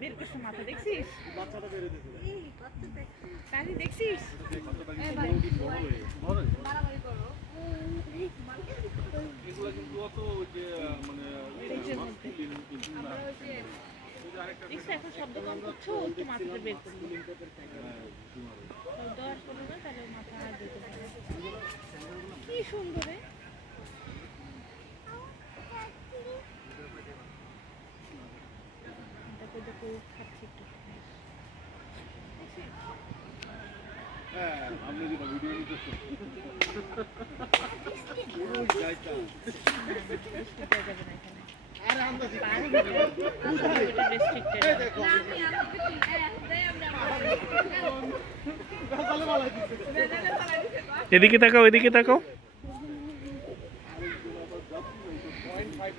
বের করছো মাথা দেখছিস? বাচ্চাটা বের হইতেছে। এই বাচ্চা দেখছিস? দেখছিস? এই ভাই মারামারি করো। এগুলা কিন্তু অত যে মানে আমরা ওই যে দেখছো এখন শব্দ কম করছো, একটু মাথাটা বের করো। শব্দ আর করো না, তাহলে মাথা আর বের করতে পারবে। কি সুন্দর রে! দেখো দেখো খাচ্ছি একটু। হ্যাঁ, আপনি যেটা ভিডিও নিতেছেন। যাইতা। যাবে না এখানে। আরে আমরা এটা রেস্ট্রিক্টেড। এই দেখো। না আমি আমাকে দেই আমরা গাছালে বালাই দিছে। এদিকে তাকাও, এদিকে তাকাও। 0.5